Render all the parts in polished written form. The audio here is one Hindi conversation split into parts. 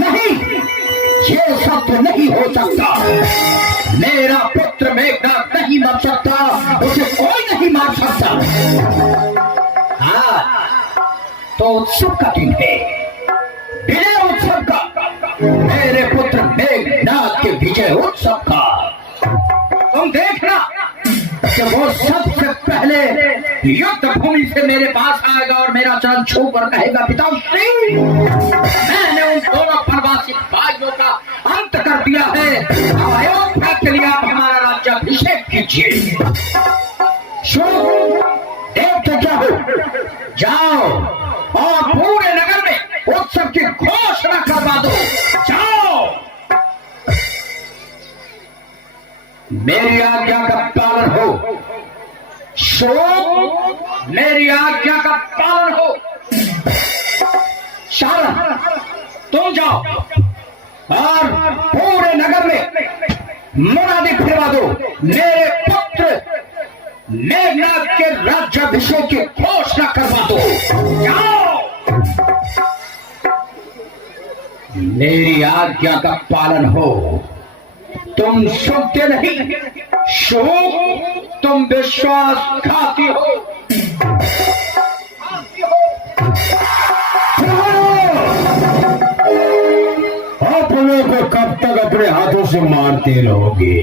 नहीं, ये सब तो नहीं हो सकता। मेरा पुत्र मेघनाद नहीं मर सकता, उसे कोई नहीं मार सकता। हाँ, तो उत्सव का दिन है, विजय उत्सव का, मेरे पुत्र मेघनाद के विजय उत्सव का। तुम देखना कि वो सबसे पहले युद्ध भूमि से मेरे पास आएगा और मेरा चरण छूकर कहेगा, पिताश्री, मैंने उन दोनों प्रवासी भाइयों का अंत कर दिया है, अयोध्या के लिए आप हमारा राज्याभिषेक कीजिए। देखते क्या हो, जाओ और पूरे नगर में उत्सव की घोषणा करवा दो। जाओ, मेरी आज्ञा का पालन हो। मेरी आज्ञा का पालन हो। शारदा, तुम जाओ और पूरे नगर में मुनादी फिरवा दो, मेरे पुत्र मेघनाद के राज्याभिषेक की घोषणा करवा दो। जाओ, मेरी आज्ञा का पालन हो। तुम सुनते नहीं, तुम विश्वासघाती हो। अपनों को कब तक अपने हाथों से मारते रहोगे?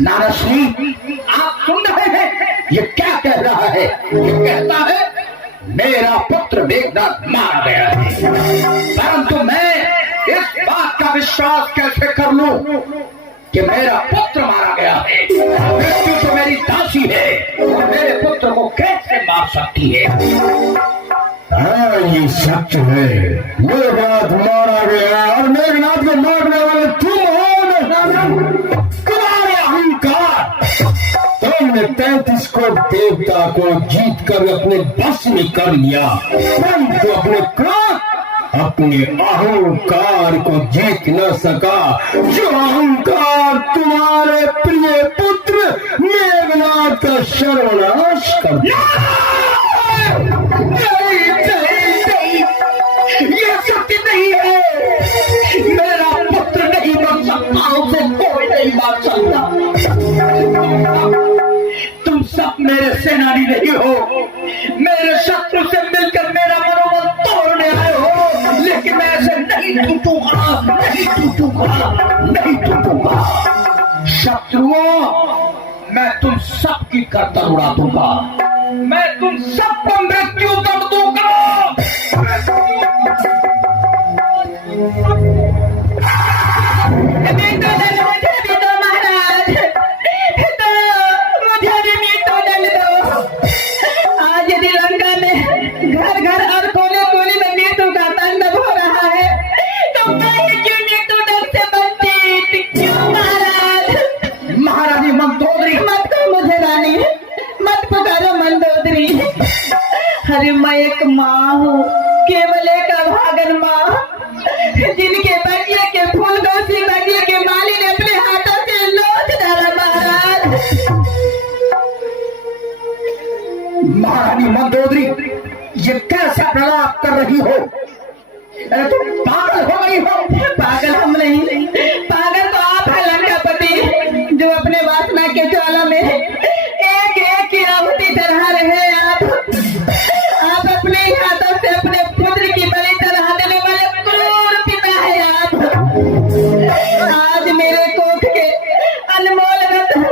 नारद सिंह, आप सुन रहे हैं ये क्या कह रहा है? ये कहता है मेरा पुत्र मेघनाद मार गया है, परंतु मैं इस बात का विश्वास कैसे कर लूं कि मेरा पुत्र मारा गया है? मृत्यु तो मेरी दासी है, और मेरे पुत्र को कैसे मार सकती है? हाँ, ये सच है, मेघनाद मारा गया और मेघनाद को मारने वाले तुम हो। तुम्हारे अहंकार, तुमने 33 को देवता को जीत कर अपने बस में कर लिया, परंतु अपने क्रोध, अपने अहंकार को जीत न सका। जो अहंकार तुम्हारे प्रिय पुत्र मेघनाद का सर्वनाश कर दिया। ये सत्य नहीं है। मेरा पुत्र नहीं मर सकता, उसे कोई नहीं मार सकता। तुम सब मेरे सेनानी नहीं हो, मेरे शत्रु से मिलकर मेरा मनोबल तोड़ने आए हो, लेकिन मैं ऐसे नहीं टूटूंगा, नहीं टूटूंगा, नहीं टूटूंगा। शत्रुओं, मैं तुम सबकी गर्दन उड़ा दूंगा, मैं तुम सबको मृत्यु दंड दूंगा। आज यदि लंका में घर घर और कोने कोने में मृत्यु का तांडव हो रहा है, तो मैं क्यों मृत्यु दंड से वंचित? क्यों महाराज? महारानी मंदोदरी, मत कहो मुझे रानी, मत पुकारो मंदोदरी। अरे मैं एक माँ हूँ, केवल एक अभागन माँ, जिनके बगिया के फूल गौसी बगिया के माली ने अपने हाथों से लौट डाला। महाराज, महारानी मंदोदरी, ये कैसा प्रलाप कर रही हो? तुम पागल हो गई हो? पागल हम नहीं, पागल तो आप है लंकापति, जो अपने वासना के ज्वाला में एक एक की आहुति चढ़ा रहे हैं। आप अपने ही हाथों से अपने पुत्र की बलि चढ़ा देने वाले क्रूर पिता है आप। आज मेरे कोख के अनमोल रत्न,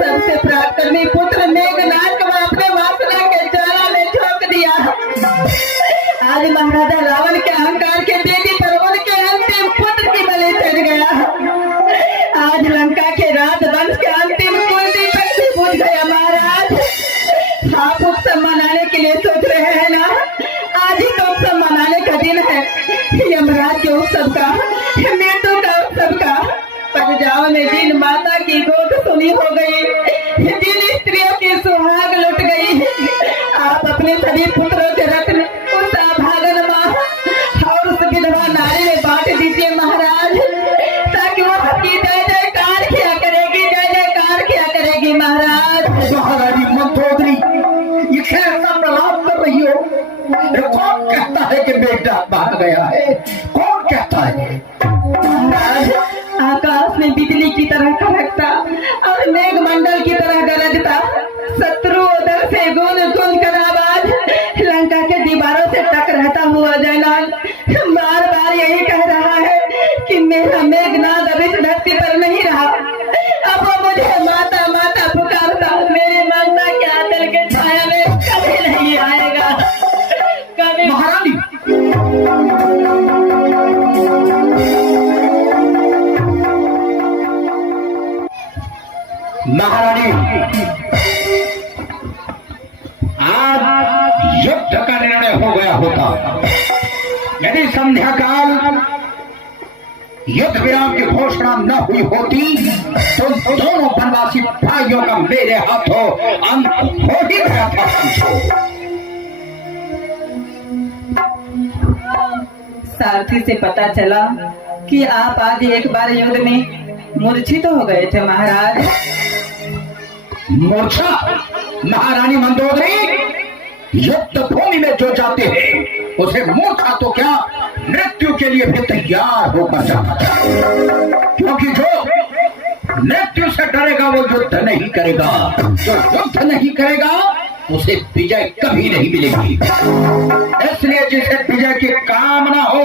सबसे पराक्रमी पुत्र मेघनाद को अपने वासना के ज्वाला में झोंक दिया। आज महाराजा रावण के अहंकार के बेटी पर उनके अंतिम पुत्र की बलि चढ़ गया। आज लंका के राजवंश के अंतिम कुंडी भी बुझ गया। महाराज, आप उत्सव मनाने के लिए सोच रहे हैं ना? आज ही तो उत्सव मनाने का दिन है, यमराज के उत्सव का, मृत्यु का उत्सव का। पर जाओ ने जिन माता की गोद सुनी हो गई, जिन स्त्रियों की सुहाग लुट गई, आप अपने सभी पुत्रों के रत्न उस अभागन माँ और उस विधवा नारी में बांट दीजिए महाराज, ताकि वो आपकी जय जयकार किया करेगी, जय जयकार किया करेगी। महाराज, महारानी मंदोदरी, ये कैसा प्रलाप कर रही हो? कौन मेघनाथ मारा गया है? कौन कहता है? महाराज, आकाश में बिजली की तरह कड़कता और मेघमंडल की तरह गरजता शत्रु उधर से गूंज गूंज कर आवाज लंका के दीवारों से टकराता हुआ जयलाल बार बार यही कह रहा है कि मेरा मेघनाथ अभी इस धरती पर नहीं रहा। अब वो मुझे माता माता पुकारता मेरे माता के आंचल के छाया में कभी नहीं आएगा, कभी। महारानी, महारानी, आज युद्ध का निर्णय हो गया होता। यदि संध्या काल युद्ध विराम की घोषणा न हुई होती तो दोनों वनवासी भाइयों का मेरे हाथों अंत हो ही गया था। सारथी से पता चला कि आप आज एक बार युद्ध में मूर्छित तो हो गए थे महाराज। मूर्छा? महारानी मंदोदरी, युद्ध भूमि में जो जाते हैं उसे मूर्खा तो क्या, मृत्यु के लिए भी तैयार होकर जाना चाहिए, क्योंकि जो मृत्यु से डरेगा वो युद्ध नहीं करेगा, जो युद्ध नहीं करेगा उसे विजय कभी नहीं मिलेगी। इसलिए जिसे विजय की कामना हो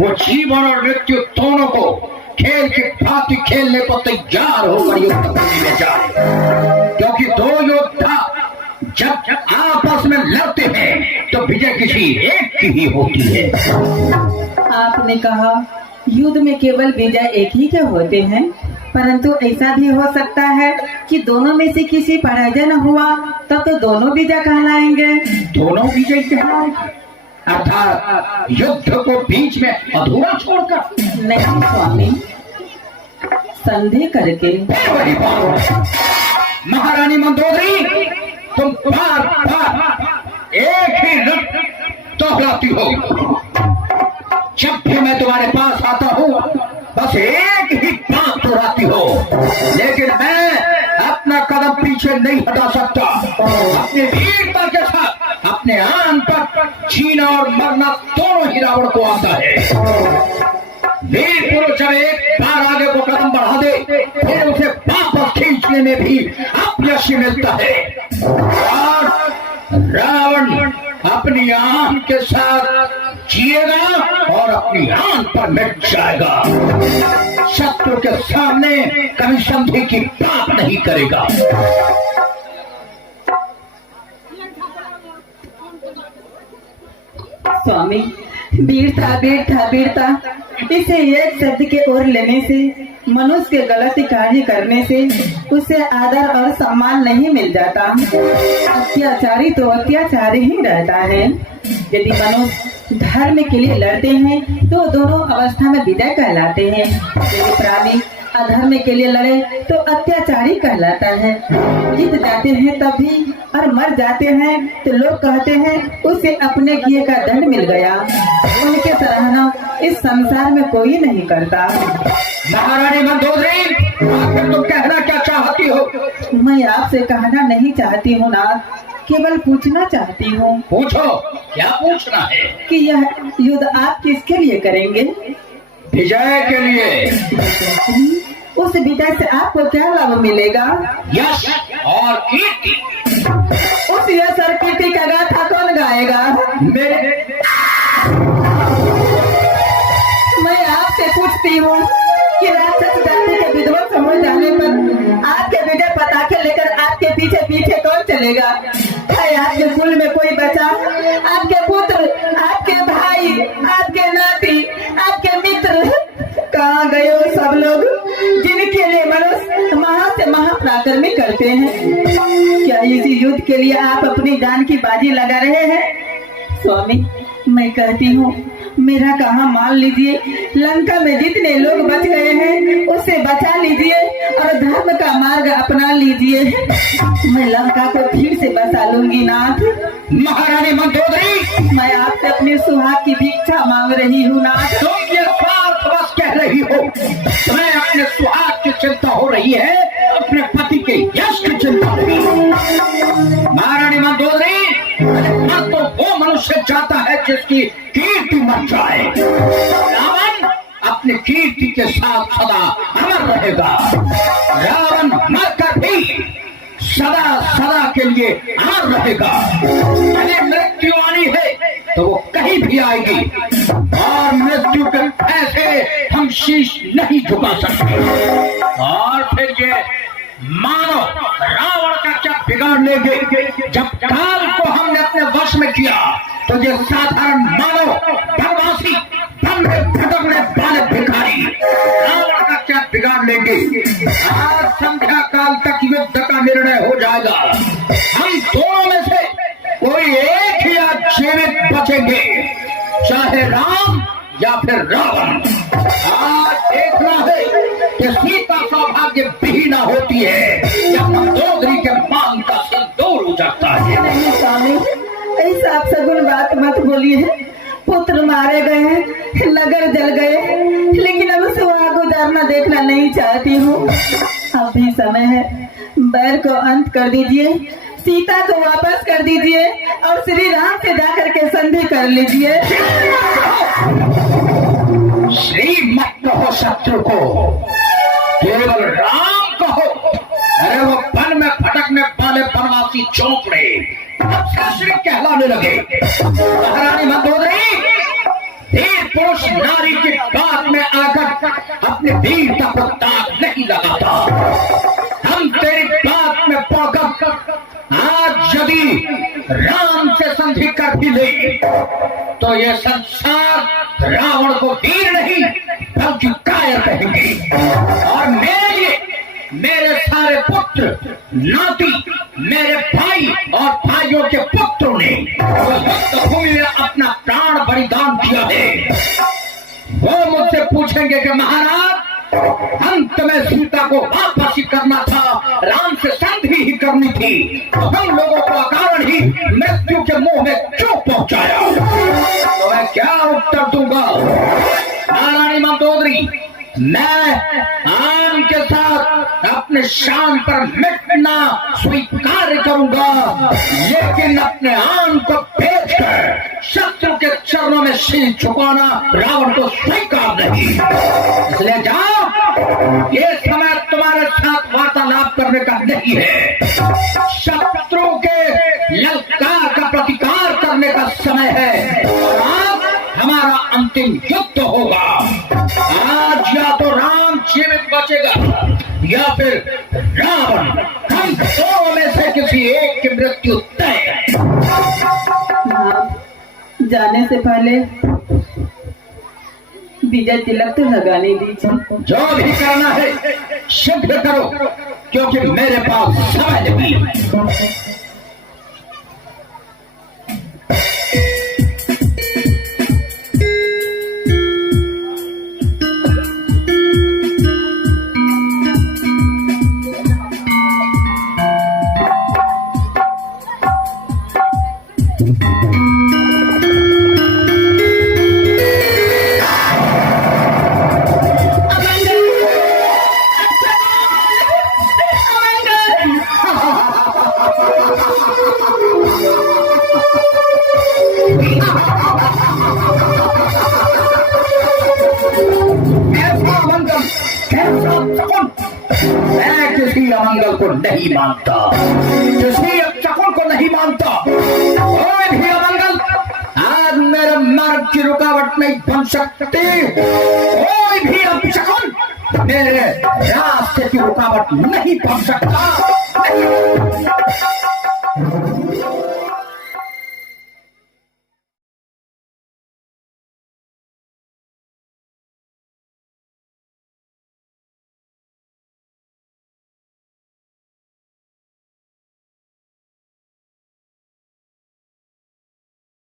वो जीवन और मृत्यु दोनों को खेल की भांति खेलने को तैयार होकर युद्ध भूमि में जाए, क्योंकि दो योद्धा जब आपस में लड़ते हैं तो विजय किसी एक की ही होती है। आपने कहा युद्ध में केवल विजय एक ही के होते हैं, परंतु ऐसा भी हो सकता है कि दोनों में से किसी पराजय न हुआ तब तो दोनों विजय कहलाएंगे। दोनों विजय कहलाएंगे अर्थात युद्ध को बीच में अधूरा छोड़कर? नहीं स्वामी, संधि करके। महारानी मंदोदरी, तुम बार बार एक ही रट दोहराती हो। जब भी मैं तुम्हारे पास आता हूँ बस एक ही बात दोहराती हो, लेकिन मैं अपना कदम पीछे नहीं हटा सकता। अपनी वीरता के साथ अपने आन पर जीना और मरना दोनों ही रावण को आता है। वीर पुरुष जब एक बार आगे को कदम बढ़ा दे फिर उसे वापस खींचने में भी अपयश मिलता है। और रावण अपनी आन के साथ जिएगा और अपनी आन पर मिट जाएगा। शत्रु के सामने कभी संधि की बात नहीं करेगा। स्वामी, वीरता वीरता वीरता, इसे एक शब्द के ओर लेने से, मनुष्य के गलत कार्य करने से उसे आदर और सम्मान नहीं मिल जाता। अत्याचारी तो अत्याचारी ही रहता है। यदि मनुष्य धर्म के लिए लड़ते हैं तो दोनों अवस्था में विजय कहलाते हैं। यदि प्राणी अधर्म के लिए लड़े तो अत्याचारी कहलाता है। जीत जाते हैं तब भी और मर जाते हैं तो लोग कहते हैं उसे अपने किए का दंड मिल गया। उनके सराहना इस संसार में कोई नहीं करता। महारानी मंदोदरी, आखिर तुम कहना क्या चाहती हो? मैं आपसे कहना नहीं चाहती हूँ नाथ, केवल पूछना चाहती हूँ। पूछो, क्या पूछना है? कि यह युद्ध आप किसके लिए करेंगे? विजय के लिए। उस विजय से आपको क्या लाभ मिलेगा? यश और कीर्ति। उस यश और कीर्ति का गाथा कौन गाएगा? मैं आपसे पूछती हूँ कि राक्षस जाति के विध्वंस हो जाने पर आपके विजय पताके लेकर आपके पीछे पीछे कौन चलेगा? है आपके कुल में कोई बचा? आपके पुत्र, आपके भाई, आपके नाती, आपके मित्र कहाँ गए वो सब लोग जिनके लिए मनुष्य महा से महापराक्रमी करते हैं? क्या इसी युद्ध के लिए आप अपनी जान की बाजी लगा रहे हैं? स्वामी, मैं कहती हूँ मेरा कहा मान लीजिए, लंका में जितने लोग बच गए हैं उसे बचा लीजिए और धर्म का मार्ग अपना लीजिए। मैं लंका को फिर से बसा लूंगी नाथ। महारानी मंदोदरी, मैं आपसे अपने सुहाग की भिक्षा मांग रही हूँ नाथ। तुम ये बात बस कह रही हो, तुम्हें अपने सुहाग की चिंता हो रही है, अपने पति के यश की चिंता नहीं। महारानी मंदोदरी, मर तो वो मनुष्य जाता है जिसकी कीर्ति रावण अपनी कीर्ति के साथ सदा अमर रहेगा। रावण मरकर भी सदा सदा के लिए अमर रहेगा। यदि मृत्यु आनी है तो वो कहीं भी आएगी और मृत्यु के ऐसे हम शीश नहीं झुका सकते। और फिर ये मानो रावण का क्या बिगाड़ लेंगे। जब काल को हमने अपने वश में किया तो ये साधारण मानव बनवासी बन में भटकने वाले भिखारी रावण का क्या बिगाड़ लेंगे। आज संध्या काल तक युद्ध का निर्णय हो जाएगा। हम दोनों में से कोई एक ही आज जीवित बचेंगे, चाहे राम या फिर रावण। आज देखना है कि सीता सौभाग्य विहीना होती है या मंदोदरी के मान का संदूर हो जाता है। नहीं स्वामी, ऐसा आप सगुन बात मत बोलिए। पुत्र मारे गए हैं, नगर जल गए, लेकिन अब सुहाग उदारना देखना नहीं चाहती हूँ। अब भी समय है, बैर को अंत कर दीजिए, सीता को वापस कर दीजिए और श्री राम से जाकर के संधि कर लीजिए। श्री मत कहो शत्रु को, केवल राम कहो। अरे वो वन में भटकने वाले बनवासी चौपड़े अब श्री कहलाने लगे। महारानी मंदोदरी वीर पुरुष नारी की बात में आकर अपने वीरता को दाग नहीं लगाता। हम तेरी बात में पड़कर आज यदि राम से संधि कर भी ले तो ये संसार रावण को वीर नहीं बल्कि कायर कहेंगे। और मेरे सारे पुत्र नाती, मेरे भाई और भाइयों के पुत्रों ने युद्ध भूमि में अपना प्राण बलिदान किया है। वो मुझसे पूछेंगे कि महाराज अंत में सीता को वापस ही करना था, राम से संधि ही करनी थी, तो हम लोगों को अकारण ही मृत्यु के मुंह में क्यों पहुंचाया? तो मैं क्या उत्तर दूंगा? महारानी मंदोदरी, मैं आन के साथ अपने शान पर मिटना स्वीकार करूंगा, लेकिन अपने आन को बेचकर शत्रु के चरणों में शीश झुकाना रावण को स्वीकार नहीं। इसलिए जाओ, ये समय तुम्हारे साथ वार्तालाप करने का नहीं है। शत्रु के ललकार का प्रतिकार करने का समय है और आज हमारा अंतिम युद्ध होगा। आज या तो राम जीवित बचेगा या फिर रावण। हम दोनों में से किसी एक की मृत्यु तय है। जाने से पहले विजय तिलक तो लगाने दीजिए। जो भी करना है शीघ्र करो, क्योंकि मेरे पास समय नहीं है। मैं किसी अमंगल को नहीं मानता, किसी अपशकुन को नहीं मानता। कोई भी अमंगल आज मेरे मार्ग की रुकावट नहीं बन सकती। कोई भी अपशकुन मेरे रास्ते की रुकावट नहीं बन सकता।